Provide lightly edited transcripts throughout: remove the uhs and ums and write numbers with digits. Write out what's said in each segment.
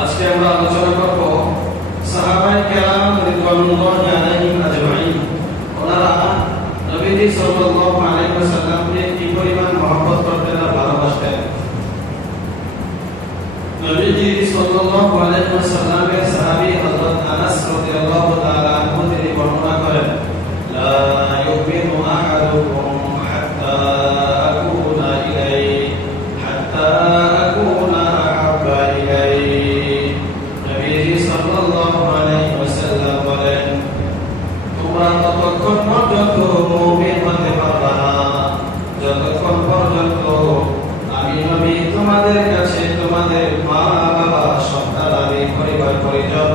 আজকে আমরা আলোচনা করব সাহাবায়ে কেরাম রিদওয়ানুল্লাহি আলাইহিম আজমাইন। ওনারা নবীজি সাল্লাল্লাহু আলাইহি ওয়াসাল্লামকে কি পরিমাণ মহব্বত করতেন আর ভালোবাসতেন। নবীজি সাল্লাল্লাহু আলাইহি ওয়াসাল্লামের সাহাবী হযরত আনাস রাদিয়াল্লাহু তাআলা আনহু তিনি বর্ণনা করেন, লা ইউমিনু আহাদুকুম হাত্তা আকুনা ইলাইহি হাত্তা আকুনা আহাব্বা ইলাইহি। নবীজি সাল্লাল্লাহু আলাইহি ওয়াসাল্লাম বলেন, তোমরা ততক্ষণ পর্যন্ত মুমিন হতে পারবে না যতক্ষণ পর্যন্ত আমি নবী তোমাদের কাছে তোমাদের মা বাবা সন্তান আদি পরিবার পরিজন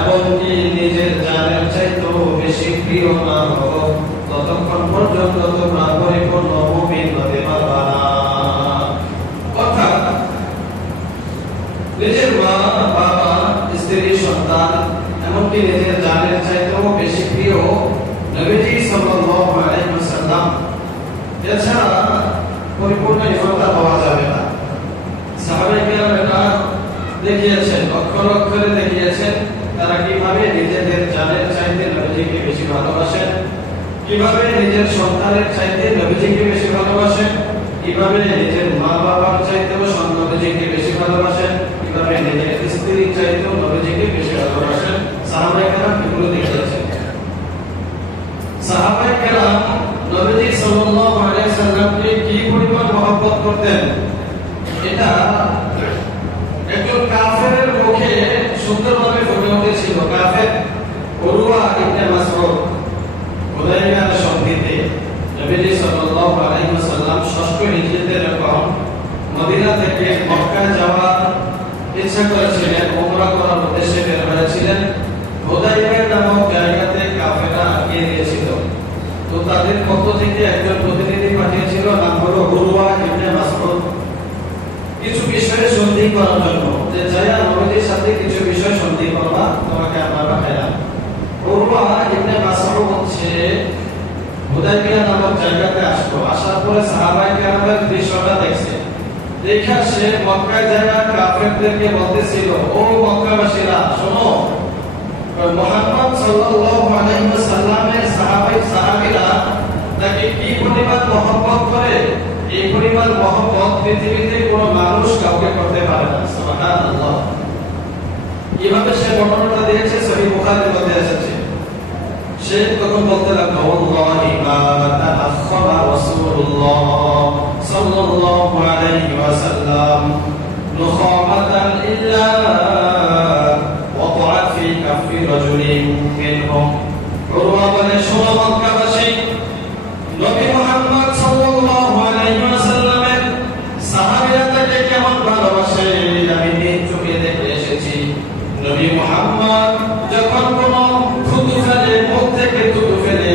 এমনকি নিজের জানের চাইতেও বেশি প্রিয় না হও ততক্ষণ পর্যন্ত তোমরা পরিপূর্ণ মুমিন হতে পারবে না। অর্থাৎ নিজের মা বাবা স্ত্রী সন্তান এমনকি নিজের জানের চাইতেও বেশি প্রিয় নবীজি সাল্লাল্লাহু আলাইহি ওয়াসাল্লাম এছাড়া পরিপূর্ণ ইমানদার হওয়া যাবে না। সাহাবায়ে কেরাম এটা দেখিয়েছেন, অক্ষর অক্ষরে দেখিয়েছেন তারা কিভাবে নিজেদের জানের চাইতে নবীজিকে বেশি ভালোবাসেন, কিভাবে নিজের সন্তানের চাইতে নবীজিকে বেশি ভালোবাসেন, কিভাবে নিজের মা বাবার চাইতেও নবীজিকে বেশি ভালোবাসেন, কিভাবে নিজের স্ত্রীর চাইতেও নবীজিকে বেশি ভালোবাসেন। সাহাবায়ে কেরাম এগুলো দেখিয়েছেন। সাহাবায়ে কেরাম নবীজি সাল্লাল্লাহু আলাইহি ওয়াসাল্লামকে কি পরিমাণ মহব্বত করতেন এটা একজন কাফেরের মুখে সুন্দরভাবে ফুটে উঠেছিল। কাফের উরওয়া ইবনে মাসউদ হুদায়বিয়ার সন্ধিতে নবীজি সাল্লাল্লাহু আলাইহি ওয়াসাল্লাম 6ষ্ঠ হিজরিতে যখন মদিনা থেকে মক্কা যাওয়ার ইচ্ছা করেছিলেন, উমরা করার উদ্দেশ্যে বের হয়েছিলেন, হুদায়বিয়া নামক জায়গাতে কাফেররা আটকে দিয়েছিল। তো তাদের পক্ষ থেকে একজন প্রতিনিধি পাঠিয়েছিল, নাম হলো উরওয়া ইবনে মাসউদ, কিছু বিষয়ে সন্ধি করার জন্য, যে যায়া নবীজির সাথে কিছু বিষয় সন্ধি করবা, তোমাকে আমরা পাঠাইলাম। উরওয়া ইবনে মাসউদ হচ্ছে হুদায়বিয়া নামক জায়গাতে আসলো। আসার পরে সাহাবায়ে কেরামের দৃশ্যটা দেখছে। দেখা সে মক্কায় যায়া কাফেরদেরকে বলতেছিল, ও মক্কাবাসীরা শোনো, মুহাম্মদ সাল্লাল্লাহু আলাইহি ওয়াসাল্লামের সাহাবীরা তাকে কি পরিমাণ মহব্বত করে, এই পরিমাণ মহব্বত পৃথিবীতে কোনো মানুষ কাউকে করতে পারে না। সুবহানাল্লাহ। কিভাবে সে বর্ণনাটা দিয়েছে সহিহ বুখারীর মধ্যে এসেছে। সে তখন বলতে লাগলো, ওয়াল্লাহি মা তাআখারা রাসূলুল্লাহ সাল্লাল্লাহু আলাইহি ওয়াসাল্লাম নুখামাতান ইল্লা ওয়াকাআত ফি কাফি রাজুলিন মিনহুম। উরওয়া বলে, শোনো মক্কাবাসী, নবী মুহাম্মদ সাল্লাল্লাহু আলাইহি ওয়াসাল্লামের সাহাবীরা তাকে কেমন ভালোবাসে আমি নিজ চোখে দেখে এসেছি। নবী মুহাম্মদ যখন কোনো থুতু ফেলে, মুখ থেকে থুতু ফেলে,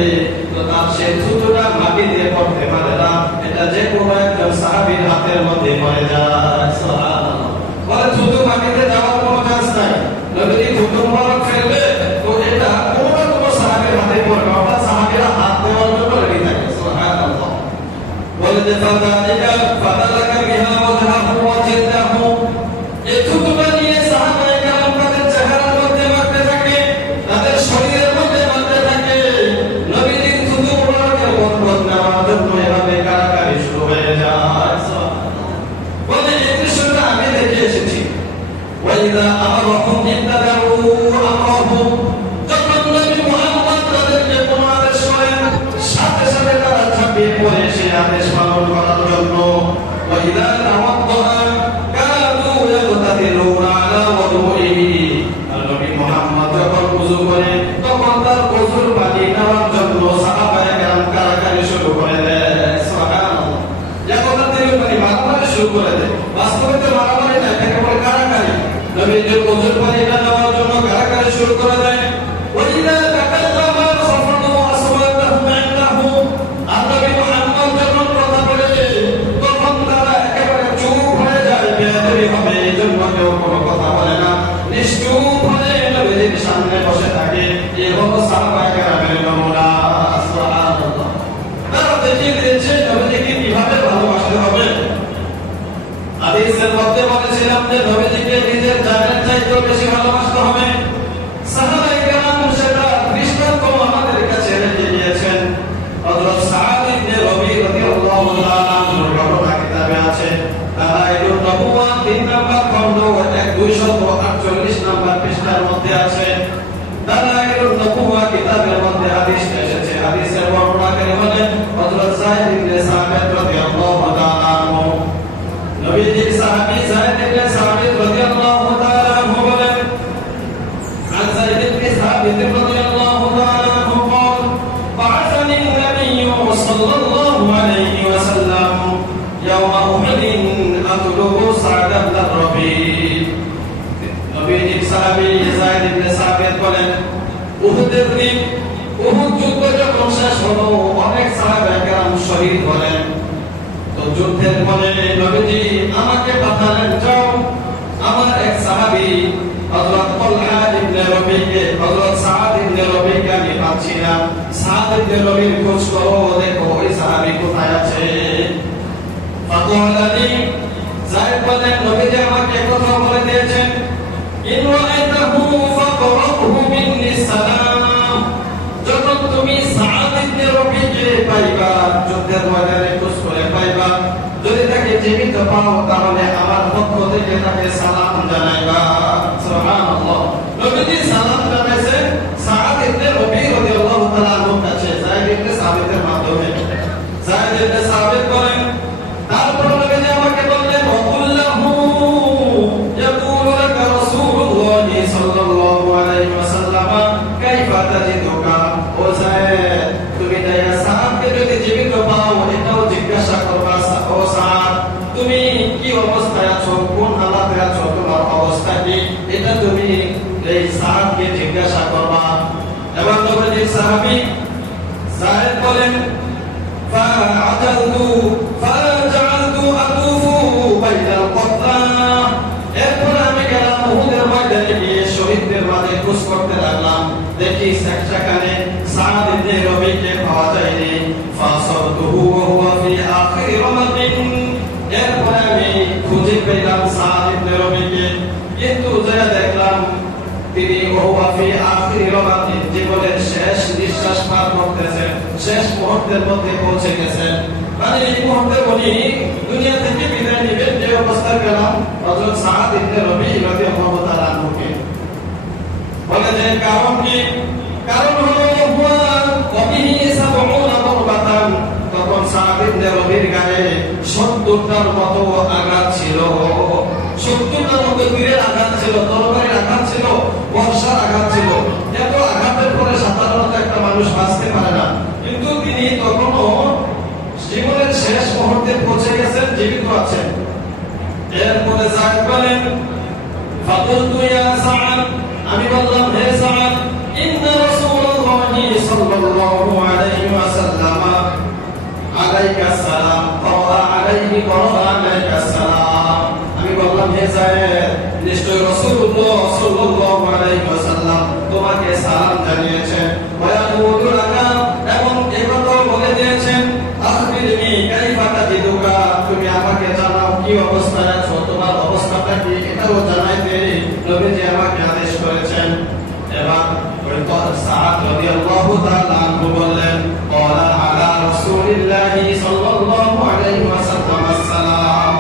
তো তার সে থুতুটা মাটি দিয়ে পড়তে পারে না, এটা যে কোনো একজন সাহাবীর হাতের মধ্যে পড়ে যায়। সুবহানাল্লাহ। বলে থুতু মাটিতে যাওয়ার কোনো চান্স নাই। নবীজি থুতু মোবারক ফেলবে তো এটা কোনো না কোনো সাহাবীর হাতে পড়বে, অর্থাৎ সাহাবীরা হাত দেওয়ার জন্য রেডি থাকে। সুবহানাল্লাহ। বলে যে ফাদালিকা ফাদালাকা বিহা ওয়াজহাহু ওয়া জিলদাহু, এই থুতুটা নিয়ে সাহাবায়ে কেরাম তাদের চেহারার মধ্যে মারতে থাকে, তাদের শরীরের মধ্যে মারতে থাকে। নবীজির থুতু মোবারকের বরকত নেওয়ার জন্য এভাবে কারাকারি শুরু হয়ে যায়। বলে এই দৃশ্যটা আমি দেখে এসেছি। ওয়াইদা আমারহুম ইত্তাদাউ আমরাহুম, যখন নবী মুহাম্মদ তাদেরকে কোনো আদেশ করেন সাথে সাথে তারা ঝাঁপিয়ে পড়ে সেই আদেশ পালন করার জন্য। ওয়াইদা তাওয়াদ্দা কানু ইয়াগতাদিলুনা আলা ওয়াদুইহি, আর নবী মুহাম্মদ যখন ওযু করে তখন তার ওযুর পানি নেওয়ার জন্য সাহাবায়ে কেরাম কারাকারি শুরু করে দেয়। সুবহানাল্লাহ। ইয়াগতাদিলু মানে মারামারি শুরু করে দেয়। বাস্তবে তো মারামারি না, এটাকে বলে কারাকারি। নবীজির ওযুর পানিটা নেওয়ার জন্য কারাকারি শুরু করে দেয়। ওয়াইদা তাকাল্লামা খাফাদু আসওয়াতাহুম ইনদাহু, আর নবী মুহাম্মদ যখন কথা বলে তখন তারা একেবারে চুপ হয়ে যায়, বেয়াদবি হবে এই জন্য কেউ কোনো কথা বলে না, নিশ্চুপ হয়ে নবীজির সামনে বসে থাকে। এই হলো সাহাবায়ে কেরামের নমুনা। সুবহানাল্লাহ। তারা দেখিয়ে দিয়েছে নবীজিকে কিভাবে ভালোবাসতে হবে। হাদিসের মধ্যে বলেছিলাম যে নবীজিকে নিজের জানের চাইতে বেশি ভালোবাসতে হবে। সাহাবায়ে কেরাম সেটা দৃষ্টান্ত আমাদের কাছে রেখে দিয়েছেন। হযরত সাদ ইবনে রবি রাদিয়াল্লাহু তাআলা আনহুর ঘটনা কিতাবে আছে। দালাইলুন নবুওয়াত 3 নম্বর খণ্ড 248 নম্বর পৃষ্ঠার মধ্যে আছে। দালাইলুন নবুওয়াত কিতাবের মধ্যে হাদিস এসেছে। হাদিসের বর্ণনাকারী হলেন হযরত যায়েদ ইবনে সাবিত রাদিয়াল্লাহু তাআলা আনহু। নবীজির সাহাবী যায়েদ ইবনে সাবিত রাদিয়াল্লাহু তাআলা আনহু বলেন, عن زيد بن ثابت رضي الله تعالى عنه قال بعثني النبي صلى الله عليه وسلم يوم أحد أطلب سعد بن الربيع। নবীজির সাহাবী যায়েদ ইবনে সাবিত বলেন, উহুদের দিন উহুদ যুদ্ধ যখন শেষ হলো অনেক সাহাবায়ে কেরাম শহীদ হলেন। তো যুদ্ধের পরে নবীজি আমাকে পাঠালেন, যাও আমার এক সাহাবী হযরত তালহা ইবনে রবিকে হযরত সাদ ইবনে রবিকে আমি পাচ্ছি না, সাদ ইবনে রবির খোঁজ করো, দেখো ওই সাহাবী কোথায় আছে। ফাকালানি যায়েদ বলেন, নবীজি আমাকে কথা বলে দিয়েছেন, ইন রাআইতাহু ফাকরাহু মিন্নি সালাম। যখন তুমি সাদ ইবনে রবিকে পাইবা, যুদ্ধের ময়দানে খোঁজ করে পাইবা, যদি তাকে জীবিত পাও তাহলে আমার পক্ষ থেকে তাকে সালাম জানাইবা। সুবহানাল্লাহ। নবীজি সালাম জানাইছেন সাদ ইবনে রবি রাদিয়াল্লাহু তাআলা আনহুর কাছে যায়েদ ইবনে সাবিতের মাধ্যমে। যায়েদ ইবনে সাবিত বলেন, তারপর নবীজি আমাকে বললেন, ওয়াকুল্লাহু ইয়াকুলু লাকা রাসূলুল্লাহ সাল্লাল্লাহু আলাইহি ওয়াসাল্লাম কাইফা তাজিদুকা। ও যায়েদ, তুমি যায়া সাদকে যদি জীবিত পাও এটাও জিজ্ঞাসা করবা, ও সাদ তুমি কি অবস্থায় আছো, কোন হালাতে আছো, তোমার অবস্থা কি, এটা তুমি এই সাহাবকে জিজ্ঞাসা করবা। এবং নবীজির সাহাবী যায়েদ বলেন, ফাআজালতু ফাজালতু আতুফু বাইনাল কতলা। এরপর আমি গেলাম উহুদের ময়দানে গিয়ে শহীদদের মাঝে খোঁজ করতে লাগলাম, দেখি সেখানে সাদ ইবনে রবিকে পাওয়া যায়নি। ফাসারতুহু ওয়া হুয়া ফি আখিরি রামাদিন। এরপর আমি খুঁজে পেলাম সাদ ইবনে রবিকে, কিন্তু যা দেখলাম তিনি ওয়া ফি আখিরি রামাদিন, জীবনের শেষ নিঃশ্বাস পার করতেছেন, শেষ মুহূর্তের মধ্যে পৌঁছে গেছেন। মানে এই মুহূর্তে উনি দুনিয়া থেকে বিদায় নেবেন, যে অবস্থায় পেলাম হযরত সাদ ইবনে রবি রাদিয়াল্লাহু তাআলা আনহুকে। বলে যে কারণ কি? কারণ হলো হুয়া কবিহি ৭০ দরবাতান। তখন সাদ ইবনে রবির গায়ে ৭০টার মতো আঘাত ছিল, ৭০টার মতো তীরের আঘাত ছিল, তরবারির আঘাত ছিল, বর্ষার আঘাত ছিল। এত আঘাতের পরে সাধারণত একটা মানুষ বাঁচতে পারে না, কিন্তু তিনি তখনও জীবনের শেষ মুহূর্তে পৌঁছে গেছেন, জীবিত আছেন। এরপরে যায়েদ বলেন, ফাকুলতু ইয়া সাদ, আমি বললাম, হে সাদ, ইন্না রাসূলুল্লাহি সাল্লাল্লাহু আলাইহি ওয়াসাল্লাম আলাইকা সালাম ওয়া আলাইহি ওয়া আলাইকা সালাম। আমি বললাম, হে যায়েদ, নিশ্চয় রাসূলুল্লাহ সাল্লাল্লাহু আলাইহি ওয়াসাল্লাম তোমাকে সালাম জানিয়েছেন, ওয়া ইয়াকুলু লাকা, এবং একথা বলে দিয়েছেন, আখবিরনি কাইফা তাজিদুকা, তুমি আমাকে জানাও কি অবস্থায় আছো, তোমার অবস্থাটা কি, এটাও জানাইতে নবীজি আমাকে আদেশ করেছেন। এবং সাদ রাদিয়াল্লাহু তাআলা আনহু বললেন, ক্বালা আলা রাসূলিল্লাহি সাল্লাল্লাহু আলাইহি ওয়াসাল্লাম আসসালাম।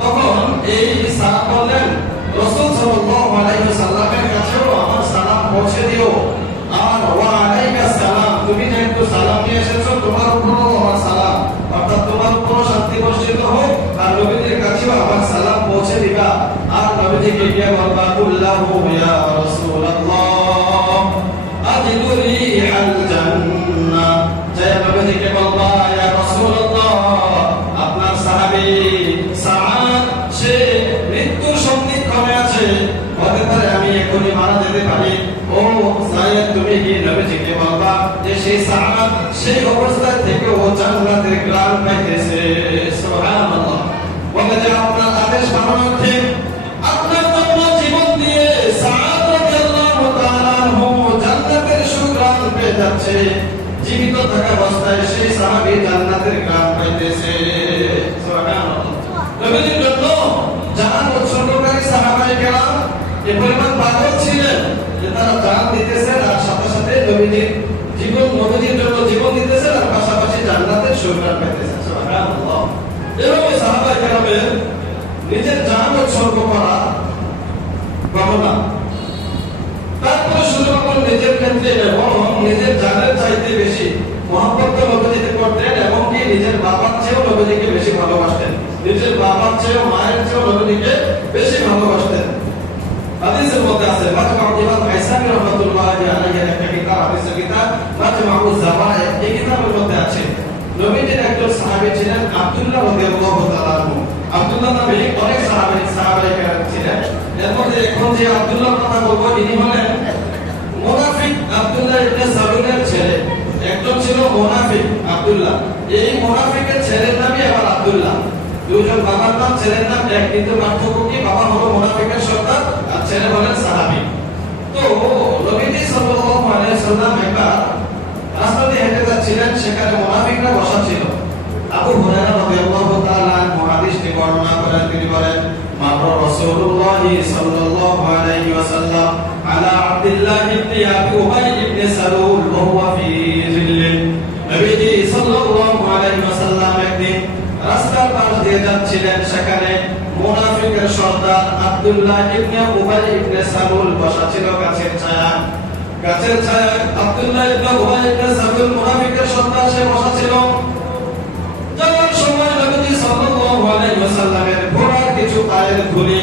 তখন এই সাদ বললেন, রাসূল সাল্লাল্লাহু আলাইহি ওয়াসাল্লামের কাছেও আমার সালাম পৌঁছে দিও। আর ওয়া আলাইকা সালাম, তুমি যেহেতু সালাম নিয়ে এসেছো, তোমার উপরও আমার সালাম, অর্থাৎ তোমার উপরও শান্তি বর্ষিত হোক, আর নবীজির কাছেও আমার সালাম পৌঁছে দিবা। আর নবীজিকে গিয়ে বলবা, কুল্লাহু ইয়া রাসূলুল্লাহ আজিদু রিহাল জান্নাহ। যে নবীজিকে বলবা, ইয়া রাসূলুল্লাহ, আপনার সাহাবী সাদ সে মৃত্যুর সন্ধিক্ষণে আছে, হতে পারে আমি এখনই মারা যেতে পারি। ও যায়েদ, তুমি কি নবীজিকে বলবা যে সেই সাদ সেই অবস্থা থেকে ও জান্নাতের গ্রাম পাইতেছে। সুবহানাল্লাহ। বলে যে আপনার আদেশ পালন ঠিক, আপনার জন্য জীবন দিয়ে সাদ রাদিয়াল্লাহু তাআলা আনহু জান্নাতের সুগ্রাম পেয়ে যাচ্ছে, জীবিত থাকা অবস্থায় সেই সাহাবী জান্নাতের গ্রাম পাইতেছে। সুবহানাল্লাহ। নবীজির জন্য জান উৎসর্গকারী সাহাবায়ে কেরাম এই পরিমাণ পাগল ছিলেন যে তারা জান দিতেছেন আর সাথে সাথে নবীজির নবীজির জন্য জীবন দিতেছেন আর পাশাপাশি জান্নাতের সুযোগ পেতেছেন। সুবহানাল্লাহ। এভাবে সাহাবায়ে কেরামের নিজের জান উৎসর্গ করা ভাবনা, তারপরে শুধুমাত্র নিজের ক্ষেত্রে এবং নিজের জানের চাইতে বেশি মহব্বত নবীজিকে করতেন এবং কি নিজের বাবার চেয়েও নবীজিকে বেশি ভালোবাসতেন, নিজের বাবার চেয়েও মায়ের চেয়েও নবীজিকে বেশি ভালোবাসতেন। হাদিসের মধ্যে আছে মাজমাউ ইমাম আইসামি রাহমাতুল্লাহি আলাইহি একটা কিতাব, হাদিসের কিতাব মাজমাউ যাওয়ায়ে, এই কিতাবের মধ্যে আছে নবীজির একজন সাহাবী ছিলেন আব্দুল্লাহ রাদিয়াল্লাহু তাআলা আনহু। আব্দুল্লাহ নামে অনেক সাহাবায়ে কেরাম ছিলেন। এর মধ্যে এখন যে আব্দুল্লাহর কথা বলবো ইনি হলেন মুনাফিক আব্দুল্লাহ ইবনে সালুলের ছেলে। একজন ছিল মুনাফিক আব্দুল্লাহ, এই মুনাফিকের ছেলের নামই আবার আব্দুল্লাহ। দুইজন বাবার নাম ছেলের নাম এক, কিন্তু পার্থক্য কি, বাবা হলো মুনাফিকের সন্তান আর ছেলে হলেন সাহাবী। তো নবীজি সাল্লাল্লাহু আলাইহি ওয়াসাল্লাম একবার রাস্তা দিয়ে হেঁটে যাচ্ছিলেন, সেখানে মুনাফিকরা বসা ছিল। আবু হুরায়রা রাদিয়াল্লাহু তাআলা আনহু হাদিসটি বর্ণনা করেন, তিনি বলেন মাররা রাসূলুল্লাহ সাল্লাল্লাহু আলাইহি ওয়াসাল্লাম আলা আব্দুল্লাহ ইবনে আবি উবাই ইবনে সালুল ওয়া হুয়া ফি জিল্লিন। নবীজি সাল্লাল্লাহু আলাইহি ওয়াসাল্লাম একদিন রাস্তার পাশ দিয়ে যাচ্ছিলেন, সেখানে মুনাফিকের সর্দার আব্দুল্লাহ ইবনে উবাই ইবনে সালুল বসা ছিল গাছের ছায়া। গাছের ছায়া আব্দুল্লাহ ইবনে উবাই ইবনে সালুল মুনাফিকের সর্দার, সে বসা ছিল। যাওয়ার সময় নবীজি সাল্লাল্লাহু আলাইহি ওয়াসাল্লামের ঘোড়ার কিছু পায়ের ধুলি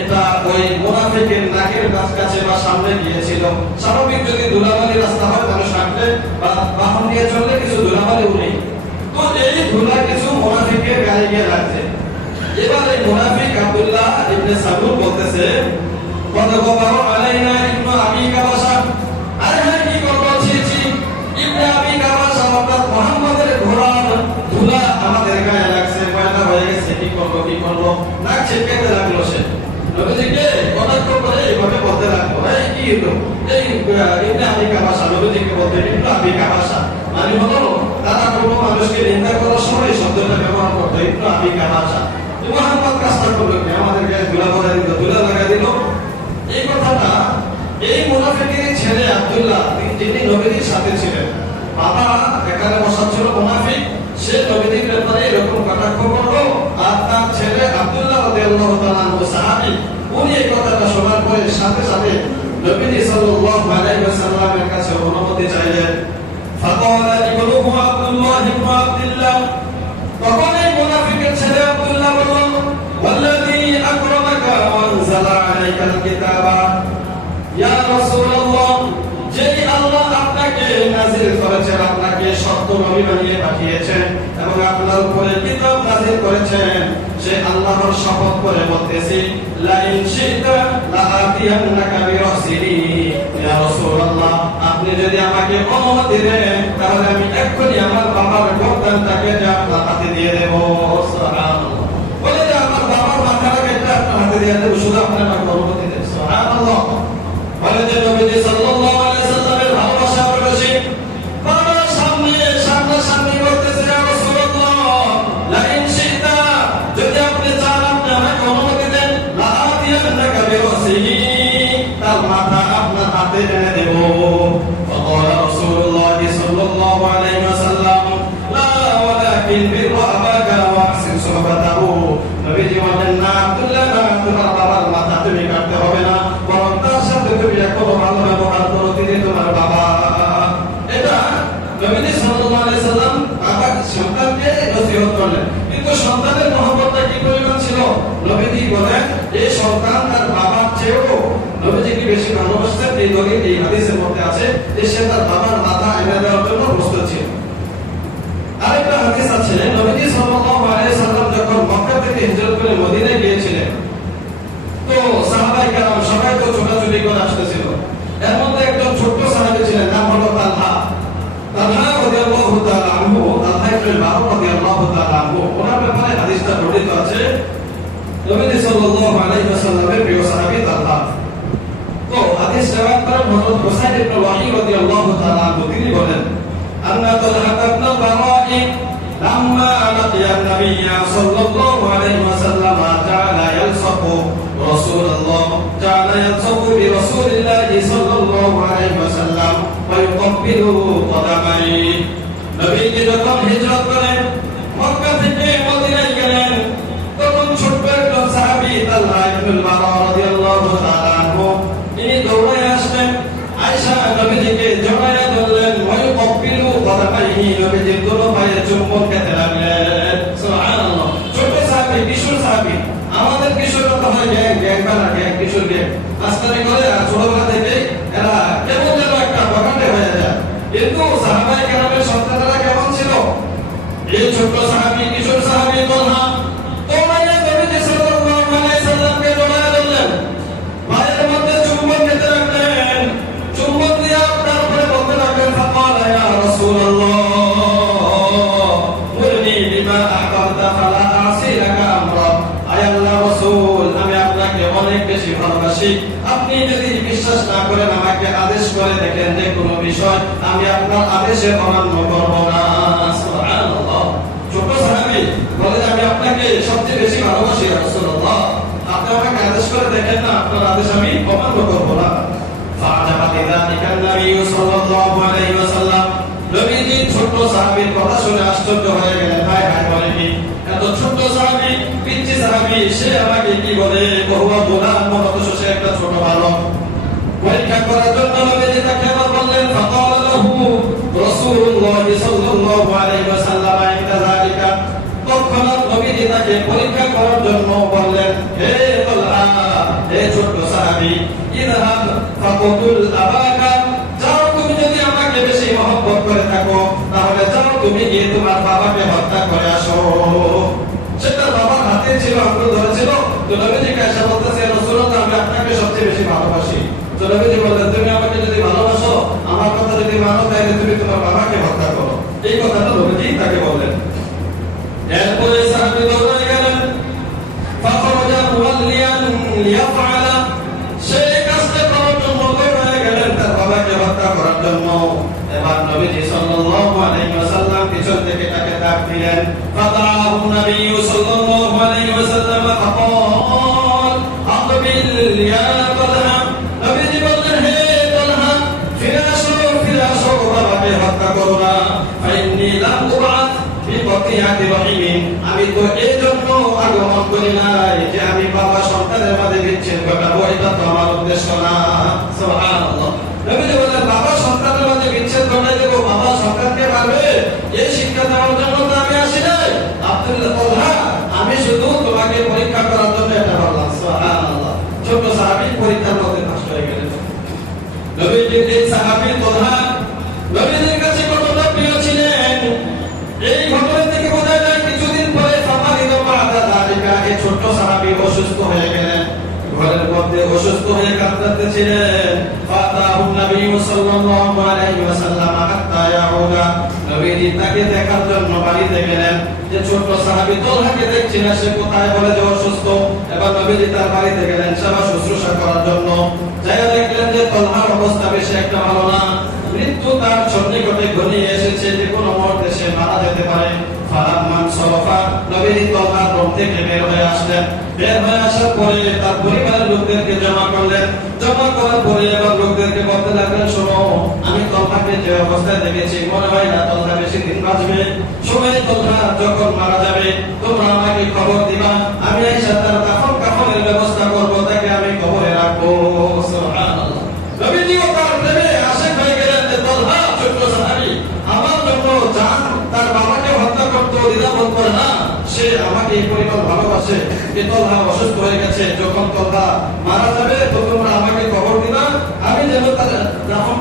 এটা ওই মুনাফিকের নাকের কাছে বা সামনে গিয়েছিল। স্বাভাবিক যদি ধুলাবালি রাস্তা হয় তাহলে সামনে বা বাহন দিয়ে চললে কিছু ধুলাবালি উঠে, তো এই ধুলা কিছু মুনাফিকের গায়ে গিয়ে লাগছে। এবার এই মুনাফিক আব্দুল্লাহ ইবনে সালুল বলতেছে ওয়াদাবারু আলাইনা ইবনে আবি কাবাসা, আরে হ্যাঁ কি বলছিস ইবনে আবি কাবাসা, অর্থাৎ মুহাম্মাদের ঘোড়ার ধুলা আমাদের গায়ে লাগছে, ময়লা হয়ে গেছে, কি করব নাক ছিটকাতে লাগলো। সে নবীজিকে কটাক্ষ করে এইভাবে বলতে লাগলো, এই কি হলো, এই ইবনে আবি কাবাসা, নবীজিকে বলতে ইবনে আবি কাবাসা মানে হলো তারা কোনো মানুষকে নিন্দা করার সময় শব্দটা ব্যবহার করতো ইবনে আবি কাবাসা। মুহাম্মদ কাজটা করলো কি, আমাদের গায়ে ধুলা ভরে দিল, ধুলা লাগাই দিল। এই কথাটা এই মুনাফিকের ছেলে আব্দুল্লাহ, যিনি নবীজির সাথে ছিলেন, বাবা এখানে বসা ছিল মুনাফিক, সে নবীজির ব্যাপারে এরকম কটাক্ষ করলো। আর তার ছেলে আব্দুল্লাহ রাদিয়াল্লাহু তাআলা আনহু সাহাবী, উনি এই কথাটা শোনার পরে সাথে সাথে নবীজি সাল্লাল্লাহু আলাইহি ওয়াসাল্লামের কাছে অনুমতি চাইলেন। ফাকালা ইবনুহু আব্দুল্লাহ ইবনে আব্দুল্লাহ, তখন এই মুনাফিকের ছেলে আব্দুল্লাহ বলল ওয়াল্লাযী আকরামাকা ওয়া আনজালা আলাইকাল কিতাবা, ইয়া রাসূলুল্লাহ, যেই আল্লাহ আপনাকে নাযিল করেছেন, আপনাকে সত্য নবী বানিয়ে পাঠিয়েছেন এবং আপনার উপরে কিতাব নাযিল করেছেন, সেই আল্লাহর শপথ করে বলতেছি লা ইন শি'তা লা আতিয়ান্নাকা বিরাসিলি, ইয়া রাসূলুল্লাহ, আপনি যদি আমাকে অনুমতি দেন তাহলে আমি এক্ষুনি আমার বাবার গর্দানটাকে আপনার হাতে দিয়ে দেব। সুবহানাল্লাহ। বলে যে আমার বাবার মাথাটাকে আপনার হাতে দিয়ে দেব, শুধু আপনি আমাকে অনুমতি দেন। সুবহানাল্লাহ। বলে যে নবীজি সাল্লাল্লাহু আলাইহি সাল্লামের ভালোবাসা প্রকাশী বাবার সামনে বলতেছে ইয়া রাসূলুল্লাহ, লা ইন শি'তা, যদি আপনি চান আপনি আমাকে অনুমতি দেন, লা আতিয়ান্নাকা বিরাসিহি, তার মাথা আপনার হাতে এনে দেব। فقال رسول الله صلى الله عليه وسلم لا ولكن بر أباك واحسن صحبته, নবীজি বলেন না আব্দুল্লাহ, না তোমার বাবার মাথা তুমি কাটতে হবে না, বরং তার সাথে তুমি এখনো ভালো ব্যবহার করো, তিনি তোমার বাবা। এটা নবীজি সাল্লাল্লাহু আলাইহি সাল্লাম বাবা সন্তানকে নসিহত করলেন, কিন্তু সন্তানের মহব্বতটা কি পরিমাণ ছিল, নবীজি বলেন এই সন্তান তার বাবার চেয়েও নবীজিকে বেশি ভালোবাসতেন। এই দলিল এই হাদিসের মধ্যে আছে যে সে তার বাবার মাথা এনে দেওয়ার জন্য প্রস্তুত ছিল। আরেকটা হাদিস আছে, নবীজি সাল্লাল্লাহু আলাইহি সাল্লাম যখন মক্কা থেকে হিজরত করে মদিনায় গিয়েছিলেন, তো সাহাবায়ে কেরাম সবাই তো ছোটাছুটি করে আসতেছিল। এর মধ্যে একজন ছোট্ট সাহাবী ছিলেন, নাম হলো তালহা। তালহা রাদিয়াল্লাহু তাআলা আনহু, তালহা ইবনে বারুক রাদিয়াল্লাহু তাআলা আনহু, ওনার ব্যাপারে হাদিসটা বর্ণিত আছে। নবী সাল্লাল্লাহু আলাইহি ওয়াসাল্লামের প্রিয় সাহাবী তালহা। তো হাদিস riwayat করেন হযরত হুসাইন ইবনে ওয়াহি রাদিয়াল্লাহু তাআলা আনহু, তিনি বলেন আন্না তালহা ইবনে বারা'i লাম্মা লাকিয়া an-নাবিয়্য সাল্লাল্লাহু আলাইহি ওয়াসাল্লাম জাআলা ইয়ালসাকু রাসূলুল্লাহ জাআলা يلصق برسول الله صلى الله عليه وسلم ويقبل قدميه নবীজি যখন হিজরত করেন মক্কা থেকে মদিনায় গেলেন তখন ছোট্ট একটা সাহাবী তালহা ইবনে বারা রাদিয়াল্লাহু তাআলা আনহু তিনি দৌড়ে আসলেন আয়েশা নবীজিকে জড়ায়া ধরলেন ওয়ায়ুকব্বিলু কদামাইহি নবীজির দুটো পায়ে চুম্বন খেতে লাগলেন সুবহানাল্লাহ ছোট সাহাবী কিশোর সাহাবী আমাদের কিশোররা তো হয় গ্যাং বানা গ্যাং কিশোর গ্যাং আস্তানি করে আর ছোটবেলা থেকে এরা কেমন যেন একটা বকাটে হয়ে যায় কিন্তু সাহাবায়ে কেরামের সন্তানেরা কেমন ছিল এই ছোট সাহাবী কিশোর সাহাবী তালহা তোমরা নবীজি সাল্লাল্লাহু আলাইহি সাল্লামকে জড়ায়া ধরলেন পায়ের মধ্যে চুম্বন খেতে লাগলেন চুম্বন দিয়ে তারপরে বলতে লাগলেন ফাকালা ইয়া রাসূলুল্লাহ মুরনি বিমা আকারতা ফালা আসিরাকা আমরা আয় আল্লাহ রাসূল আমি আপনাকে অনেক বেশি ভালোবাসি আপনি যদি বিশ্বাস না করেন আমাকে আদেশ করে দেখেন যে কোনো বিষয় আমি আপনার আদেশের অমান্য করব না সুবহানাল্লাহ ছোট সাহাবী বলে আমি আপনাকে সবচেয়ে বেশি ভালোবাসি ইয়া রাসূলুল্লাহ আপনি আমাকে আদেশ করে দেখেন না আপনার আদেশ আমি অমান্য করব না ফাআজাবা লিযালিকা নবী সাল্লাল্লাহু আলাইহি ওয়াসাল্লাম নবীজি ছোট সাহাবীর কথা শুনে আশ্চর্য হয়ে গেলেন হায় হায় বলে কি এত ছোট সাহাবী পিচ্চি সাহাবী সে আমাকে কি বলে বহুয়া গোলাম মত সে একটা ছোট বালক পরীক্ষা করার জন্য নবীজি তাকে আবার বললেন ফাকালা লাহু রাসূলুল্লাহ সাল্লাল্লাহু আলাইহি ওয়াসাল্লাম ইনদা যালিকা তখন নবীজি তাকে পরীক্ষা করার জন্য বললেন হে তালহা হে ছোট সাহাবী ইযহাব ফাকুতুল আবাকা যাও তুমি যদি আমাকে বেশি মহব্বত করে থাকো তাহলে যাও তুমি গিয়ে তোমার বাবাকে হত্যা করে আসো সেটা বাবার হাতে ছিল আঙ্গুল ধরেছিল তো নবীজি কাছে বলতেছে রাসূলুল্লাহ আমি আপনাকে সবচেয়ে বেশি ভালোবাসি তো নবীজি বললেন তুমি আমাকে যদি ভালোবাসো আমার কথা যদি মানো তাহলে তুমি তোমার বাবাকে হত্যা করো এই কথাটা নবীজি তাকে বললেন এরপরে সাহাবী দৌড়ে গেলেন ফাখরাজা মুওয়াল্লিয়ান লিয়াফআলা সেই কাজটা করার জন্য বের গেলেন তার বাবাকে হত্যা করার জন্য এবার নবীজি সাল্লাল্লাহু আলাইহি ওয়াসাল্লাম পিছন থেকে তাকে ডাক দিলেন ফাদাহু নবী সাল্লাল্লাহু আলাইহি ওয়াসাল্লাম ফাকাল আকবিল ইয়া তালহা নবীজি বললেন হে তালহা ফিরে আসো বাবাকে হত্যা করো না ফাইন্নী লাম উবাত বিবতিয়াতি রহিমিন আমি তো এই জন্য আগমন করি নাই যে আমি বাবা সন্তানের মাঝে বিচ্ছেদ ঘটাবো এটা তো আমার উদ্দেশ্য না সুবহানাল্লাহ নবীজি বললেন বাবা সন্তানের মাঝে বিচ্ছেদ ঘটাই দেবো বাবা সন্তানকে মারবে এই শিক্ষা দেওয়ার জন্য তো আমি আসি নাই আব্দুল্লাহ তালহা আমি শুধু তোমাকে পরীক্ষা করার জন্য এটা বললাম সুবহানাল্লাহ ছোট সাহাবী পরীক্ষার মধ্যে নষ্ট হয়ে গেলেন নবীজি এই সাহাবী তালহা নবীজির কাছে কতটা প্রিয় ছিলেন এই ঘটনা থেকে বোঝা যায় কিছুদিন পরে ফামারিদা বাদা যালিকা এই ছোট সাহাবী অসুস্থ হয়ে গেলেন ঘরের মধ্যে অসুস্থ হয়ে কাঁদতেছিলেন ফাতাহু নবী সাল্লাল্লাহু আলাইহি ওয়াসাল্লাম হাত্তা ইয়াউদা নবীজি তাকে দেখার জন্য বাড়িতে গেলেন যে ছোট সাহাবী তালহাকে দেখছিলেন সে কোথায় বলে যে অসুস্থ এবার নবীজি তার বাড়িতে গেলেন সেবা শুশ্রূষা করার জন্য যাইয়া দেখলেন যে তালহার অবস্থা বেশি একটা ভালো না মৃত্যু তার সন্নিকটে ঘনিয়ে এসেছে যে কোনো মুহূর্তে সে মারা যেতে পারে ফালাম্মান সরফা নবীজি তালহার রুম থেকে বের হয়ে আসলেন বের হয়ে আসার পরে তার পরিবারের লোকদেরকে জমা করলেন জমা করার পরে এবার লোকদেরকে বলতে লাগলেন শোনো আমি তালহাকে যে অবস্থায় দেখেছি মনে হয় না তালহা বেশি দিন বাঁচবে সময় তালহা যখন মারা যাবে তোমরা আমাকে খবর দিবা আমি এসে তার কাফনের ব্যবস্থা করবো তাকে আমি কবরে রাখবো সুবহানাল্লাহ নবীজিও তার প্রেমে আশিক হয়ে গেলেন যে তালহা ছোট সাহাবী আমার জন্য জান তার বাবাকে হত্যা করতে দ্বিধাবোধ করে না সে আমাকে এই পরিমাণ ভালোবাসে যে তালহা অসুস্থ হয়ে গেছে যখন তালহা মারা যাবে তো তোমরা আমাকে খবর দিবা আমি যেন তার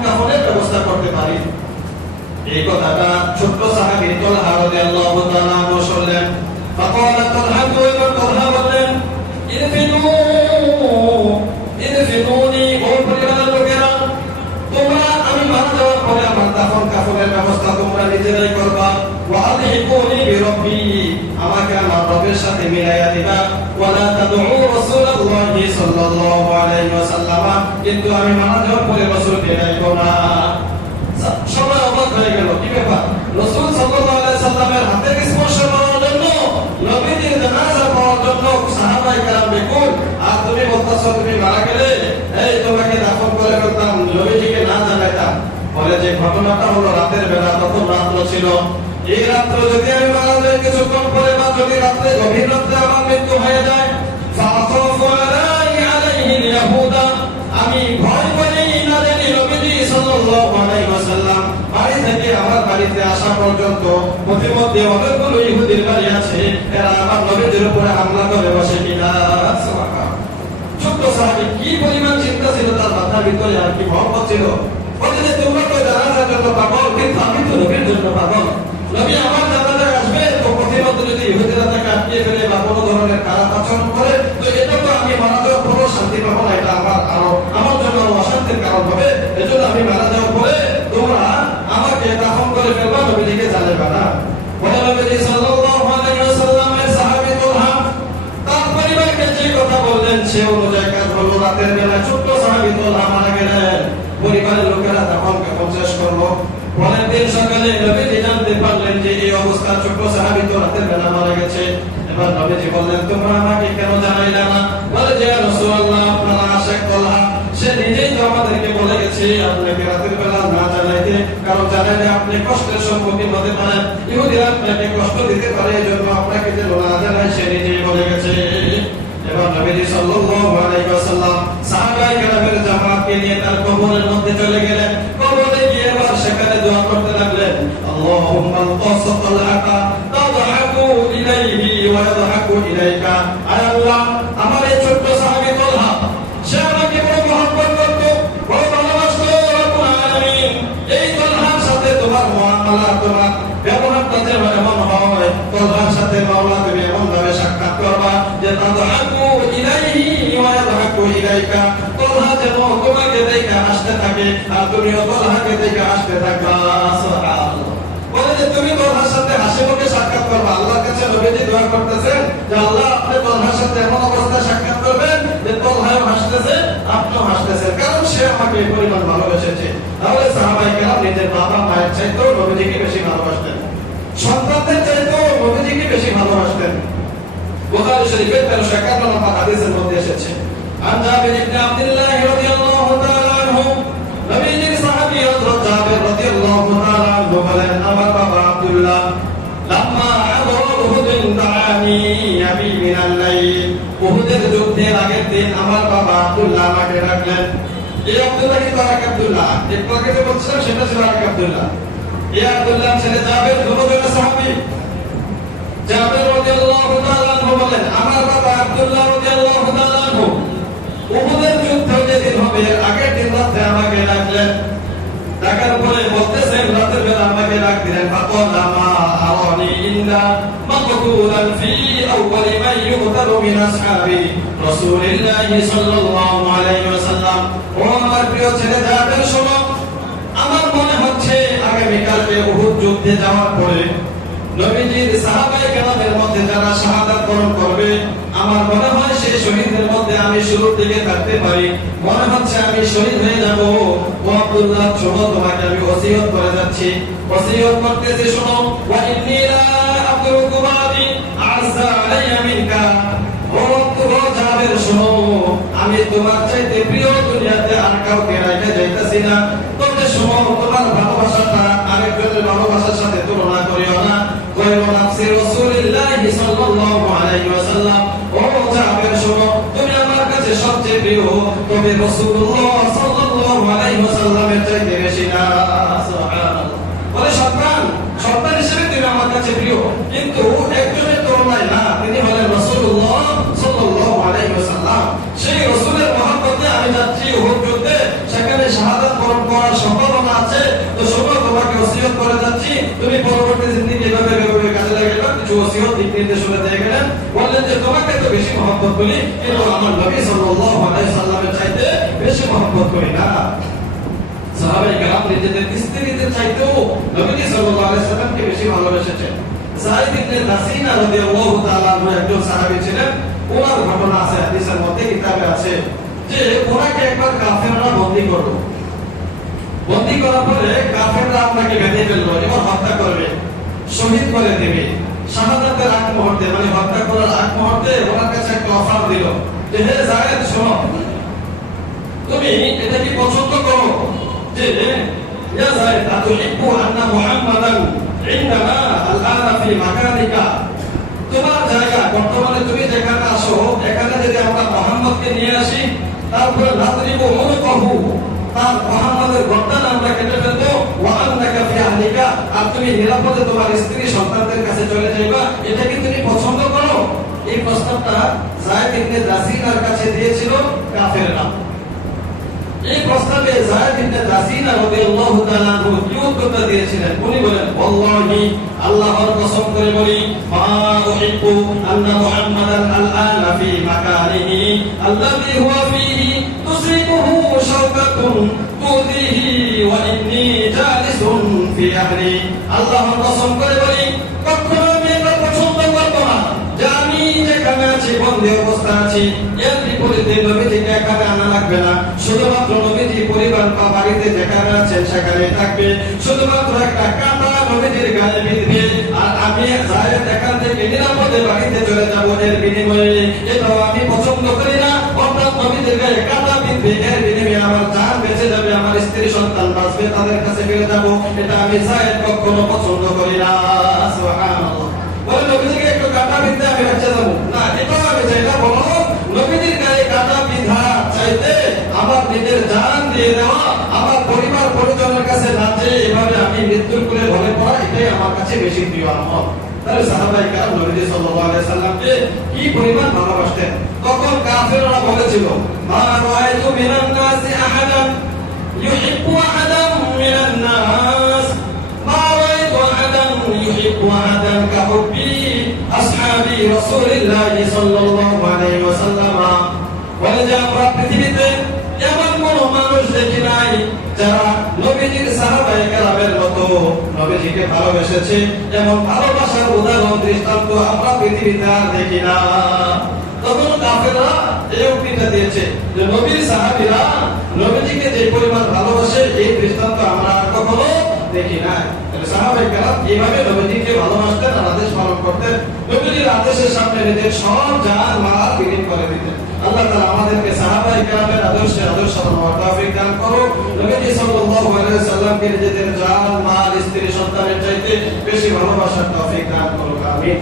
কাফনের ব্যবস্থা করতে পারি এই কথাটা ছোট সাহাবী তালহা রাদিয়াল্লাহু তাআলা শুনলেন فقال طلحة طلحة বললেন ইদফিনুনি ও পরিবারের লোকেরা তোমরা আমি মারা যাওয়ার পরে আমার দাফন কাফনের ব্যবস্থা তোমরা নিজেরাই করবা ওয়াদিকুনি বিরব্বি আমাকে আমার রবের সাথে মিলাইয়া দিবা ওয়ালা তাদউ রাসূলুল্লাহি সাল্লাল্লাহু আলাইহি ওয়াসাল্লাম কিন্তু আমি মারা যাওয়ার পরে রাসূলকে ডাকবো না সবাই অবাক হয়ে গেল কি ব্যাপার রাসূল সাল্লাল্লাহু আলাইহি সাল্লামের হাতের স্পর্শ পাওয়ার জন্য নবীজির জানাজা পাওয়ার জন্য সাহাবায়ে কেরাম বেকুল আর তুমি বলতাছো তুমি মারা গেলে বলেছিল, এই রাত্রে যদি আমি মারা যাই কিছুক্ষণ পরে, বা যদি রাত্রে গভীর রাত্রে আমার মৃত্যু হয়ে যায়, আমি ভয় করি না জানি নবীজি সাল্লাল্লাহু আলাইহি ওয়াসাল্লাম বাড়ি থেকে আমার বাড়িতে আসা পর্যন্ত প্রতিমধ্যে অনেকগুলো ইহুদির বাড়ি আছে, এরা আমার নবীজির উপরে হামলা করে বসে কিনা। ছোট্ট সাহাবী কি পরিমাণ চিন্তা ছিল তার মাথার ভিতরে, আর কি মহব্বত ছিল। বলে যে তোমরা তো জানাজার জন্য পাগল, কিন্তু আমি তো নবীর জন্য পাগল। নবী আমার জানাজায় আসবে, তো প্রতিমধ্যে যদি ইহুদিরা তাকে আটকিয়ে ফেলে বা কোনো ধরনের খারাপ আচরণ করে, তো এটা তো আমি মারা যাওয়ার পরেও শান্তি পাবো না, এটা আমার জন্য অশান্তির কারণ হবে। এজন্য আমি মারা যাওয়ার পরে তোমরা আমাকে দাফন করে ফেলবা, নবীজিকে জ্বালাবে না। বলে নবীজি সাল্লাল্লাহু আলাইহি ওয়াসাল্লামের সাহাবী তোলহা তার পরিবারকে যে কথা বললেন সে অনুযায়ী কাজ হলো। রাতের বেলা ছোট্ট সাহাবী তোলহা মারা গেলেন, পরিবারের লোকেরা দাফন কাফন শেষ করলো। পরের দিন সকালে নবীজি জানতে পারলেন যে এই অবস্থা, ছোট্ট সাহাবী তো রাতের বেলা মারা গেছে। এবার নবীজি বললেন, তোমরা আমাকে কেন জানাইলে না? বলে যে ইয়া রাসূলুল্লাহ, আপনার আশিক তোলহা সে নিজেই তো আমাদেরকে বলে গেছে আপনাকে রাতের বেলা না জানাইতে, কারণ জানাইলে আপনি কষ্টের সম্মুখীন হতে পারেন, ইহুদিরা আপনাকে কষ্ট দিতে পারে, এই জন্য আপনাকে যেন না জানাই সে নিজেই বলে গেছে। এবার নবীজি সাল্লাল্লাহু আলাইহি ওয়াসাল্লাম সাহাবায়ে কেরামের জামাতকে নিয়ে তার কবরের মধ্যে চলে গেলেন। কবরে গিয়ে এবার সেখানে দোয়া করতে লাগলেন, আল্লাহুম্মা তাসাতাল হাকা তাদহাকু ইলাইহি ওয়া ইয়াদহাকু ইলাইকা। আয় আল্লাহ, আমার এই ছোট্ট সাহাবী তোলহা সে আমাকে বড় মহব্বত করত, বড় ভালোবাসতো। রব্বুল আলামিন এই তোলহার সাথে তোমার মুআমালা, তোমার ব্যবহারটা যেন এমন হয়, তোলহার সাথে মাওলা তুমি এমন ভাবে সাক্ষাৎ করবা যে তাদহাকু ইলাইহি ওয়া ইয়াদহাকু ইলাইকা। তোলহা যেন তোমাকে দেখে হাসতে থাকে আর তুমিও তোলহাকে দেখে হাসতে থাকবা। সুবহানাল্লাহ। বলে যে তুমি তোলহার সাথে হাসি মুখে সাক্ষাৎ করবা। আল্লাহর কাছে নবীজি দোয়া করতেছেন যে আল্লাহ আপনি তোলহার সাথে এমন অবস্থায় সাক্ষাৎ করবেন যে তোলহাও হাসতেছে আপনিও হাসতেছেন, কারণ সে আমাকে এই পরিমাণ ভালোবেসেছে। তাহলে সাহাবায়ে কেরাম নিজের বাবা মায়ের চাইতেও নবীজিকে বেশি ভালোবাসতেন, সন্তানদের চাইতেও নবীজিকে বেশি ভালোবাসতেন। বুখারী শরীফের 1351 নম্বর হাদিসের মধ্যে এসেছে, আন জাবির ইবনে আব্দুল্লাহ রাদিয়াল্লাহু তাআলা আনহু, নবীজির সাহাবী হযরত জাবির রাদিয়াল্লাহু তাআলা আনহু বলেন, আমার বাবা আব্দুল্লাহ লাম্মা হাদারা উহুদ দাআনি আবি মিনাল লাইল, উহুদের যুদ্ধের আগের দিন আমার বাবা আব্দুল্লাহ আমাকে ডাকলেন। এই আব্দুল্লাহ কি তার আব্দুল্লাহ, একটু আগে যে বলছিলাম সেটা ছিল আরেক আব্দুল্লাহ। এই আব্দুল্লাহ ছেলে জাবির দুজনের সাহাবী। জাবির রাদিয়াল্লাহু তাআলা আনহু বলেন, আমার বাবা আব্দুল্লাহ রাদিয়াল্লাহু তাআলা আনহু উহুদের যুদ্ধ যেদিন হবে আগের দিন রাতে আমাকে ডাকলেন। ডাকার পরে বলতেছেন, রাতের বেলা আমাকে ডাক দিলেন, ফাকালা মা আরানি ইল্লা মাকতুলান ফি আউয়ালি মান ইউতারু মিন আসহাবি রাসূলিল্লাহ সাল্লাল্লাহু আলাইহি ওয়াসাল্লাম। ও আমার প্রিয় ছেলে জাবির, শোনো, আমার মনে হচ্ছে আগামী কালকে উহুদ যুদ্ধে যাওয়ার পরে নবীজির সাহাবায়ে কেরামের মধ্যে যারা শাহাদাত বরণ করবে, আমার মনে হয় সেই শহীদদের মধ্যে আমি শুরুর দিকে থাকতে পারি। মনে হচ্ছে আমি শহীদ হয়ে যাব। ও আব্দুল্লাহ, শোনো, তোমাকে আমি ওসিয়ত করে যাচ্ছি, ওসিয়ত করতেছি, শোনো। ওয়া ইন্নী লা আতরুকু বাদি আযা আলাইয়া মিনকা। ও জাবির, শোনো, আমি তোমার চাইতে প্রিয় দুনিয়াতে আর কাউকে রেখে যাইতাছি না। তবে শোনো, তোমার ভালোবাসাটা আরেকজনের ভালোবাসার সাথে তুলনা করিও না। গায়রু নাফসি রাসূলিল্লাহ সাল্লাল্লাহু আলাইহি ওয়াসাল্লাম। ও জাবির, শোনো, তুমি আমার কাছে সবচেয়ে প্রিয়, তবে রাসূলুল্লাহ সাল্লাল্লাহু আলাইহি ওয়াসাল্লামের চাইতে বেশি না। সুবহানাল্লাহ। বলে সন্তান হিসেবে তুমি আমার কাছে প্রিয়, কিন্তু একজনের তুলনায় না, তিনি হলেন রাসূলুল্লাহ সাল্লাল্লাহু আলাইহি ওয়াসাল্লাম। সেই রাসূলের মহব্বতে আমি যাচ্ছি উহুদ যুদ্ধে, সেখানে শাহাদাত বরণ করার সম্ভাবনা আছে। তো শোনো, তোমাকে ওসিয়ত করে যাচ্ছি, তুমি পরবর্তী জিন্দেগি এভাবে কাজে লাগাইবা। কিছু ওসিয়ত দিক নির্দেশনা দিয়ে গেলেন, বললেন যে তোমাকে তো বেশি মহব্বত করি, কিন্তু আমার নবী সাল্লাল্লাহু আলাইহি ওয়াসাল্লামের চাইতে বেশি মহব্বত করি না। সাহাবায়ে কেরাম নিজেদের স্ত্রীদের চাইতেও নবী সাল্লাল্লাহু আলাইহি ওয়াসাল্লামকে বেশি ভালোবেসেছেন। যায়েদ ইবনে নাসিনা রাদিয়াল্লাহু তাআলা আনহু একজন সাহাবী ছিলেন। ওনার ঘটনা আছে হাদিসের মধ্যে, কিতাবে আছে যে ওনাকে একবার কাফেররা বন্দী করলো। বন্দী করার পরে কাফেররা আপনাকে বেঁধে ফেললো এবং হত্যা করবে, শহীদ করে দেবে। শাহাদাতের আগ মুহূর্তে, মানে হত্যা করার আগ মুহূর্তে ওনার কাছে একটা অফার দিল যে হে যায়েদ, শোনো, তুমি এটা কি পছন্দ করো যে ইয়া যায়েদ আতুহিব্বু আন্না মুহাম্মাদান ইন্নানা আল-আনা ফি মাকানিকা, তোমার জায়গা বর্তমানে তুমি যেখানে আসো এখানে যদি আমরা মুহাম্মদকে নিয়ে আসি, তারপরে নাদরিবু উনুকাহু, তার মুহাম্মদের গর্দান আমরা কেটে ফেলবো, ওয়া আন্নাকা ফি আহলিকা, আর তুমি নিরাপদে তোমার স্ত্রী সন্তানদের কাছে চলে যাইবা, এটা কি তুমি পছন্দ করো? এই প্রস্তাবটা যায়েদ ইবনে জাসিনার কাছে দিয়েছিল কাফেররা। এই প্রস্তাবে যায়েদ ইবনে জাসিনা রাদিয়াল্লাহু তাআলা আনহু কি উত্তর দিয়েছিলেন? উনি বলেন, ওয়াল্লাহি, আল্লাহর কসম করে বলি, মা উহিব্বু আন্না মুহাম্মাদান আল-আনা ফি মাকানিহি আল্লাযী হুয়া ফীহি তুসিবুহু শাওকাতুন তুদিহি ওয়া ইন্নী জালিসুন ফি আহলি। আল্লাহর কসম করে বলি, কখনো আমি এটা পছন্দ করব না যে আমি যেখানে আছি, বন্দী অবস্থা আছি, এর বিপরীতে নবীজিকে এখানে আনা লাগবে না। শুধুমাত্র নবীজি পরিবার বা বাড়িতে যেখানে আছেন সেখানে থাকবে। শুধুমাত্র একটা কাঁটা নবীজির গায়ে বিঁধবে, আর আমি যায়েদ এখান থেকে নিরাপদে বাড়িতে চলে যাব এর বিনিময়ে। এটাও আমি পছন্দ করি না। অর্থাৎ নবীজির গায়ে কাঁটা বিঁধবে, এর বিনিময়ে আমার জান বেঁচে যাবে, আমার স্ত্রী সন্তান বাঁচবে, তাদের কাছে ফিরে যাব। এটা আমি যায়েদ কখনো পছন্দ করি না। সুবহানাল্লাহ। বলে নবীজিকে একটু কাঁটা বিঁধতে আমি বেঁচে যাব না, এটাও আমি চাই না। বলো নবীজির গায়ে কাঁটা বিঁধা চাইতে আমার নিজের জান দিয়ে দেওয়া, আমার পরিবার পরিজনের কাছে না চেয়ে এভাবে আমি মৃত্যুর কোলে ঢলে পড়া, এটাই আমার কাছে বেশি প্রিয় আমল। তাহলে সাহাবায়ে কেরাম নবীজি সাল্লাল্লাহু আলাইহি সাল্লামকে কি পরিমাণ ভালোবাসতেন। তখন কাফেররা বলেছিল, মা রাআইতু মিনান নাসি আহাদান ইউহিব্বু আহাদান মিনান নাস, মা রাআইতু আহাদান ইউহিব্বু আহাদান কাহুব্বি আসহাবি রাসূলিল্লাহি সাল্লাল্লাহু আলাইহি ওয়াসাল্লাম। বলে যে আমরা পৃথিবীতে এমন কোন মানুষ দেখি নাই যারা নবীজির সাহাবায়ে কেরামের মতো নবীজিকে ভালোবেসেছে, এমন ভালোবাসার উদাহরণ দৃষ্টান্ত আমরা পৃথিবীতে আর দেখি না। তখন কাফেররা এই উক্তিটা দিয়েছে যে নবীর সাহাবীরা নবীজিকে যে পরিমাণ ভালোবাসে এই দৃষ্টান্ত আমরা আর কখনো দেখি না। সাহাবায়ে কেরাম এইভাবে নবীজিকে ভালোবাসতেন আর আদেশ পালন করতেন। নবীজির আদেশের সামনে নিজের সব জান মাল বিলীন করে দিতেন। আল্লাহ তাআলা আমাদেরকে সাহাবায়ে কেরামের আদর্শে আদর্শ হওয়ার তৌফিক দান করো। নবীজি সাল্লাল্লাহু আলাইহি ওয়াসাল্লামকে নিজেদের জান মাল স্ত্রী সন্তানের চাইতে বেশি ভালোবাসার তৌফিক দান করো। আমিন।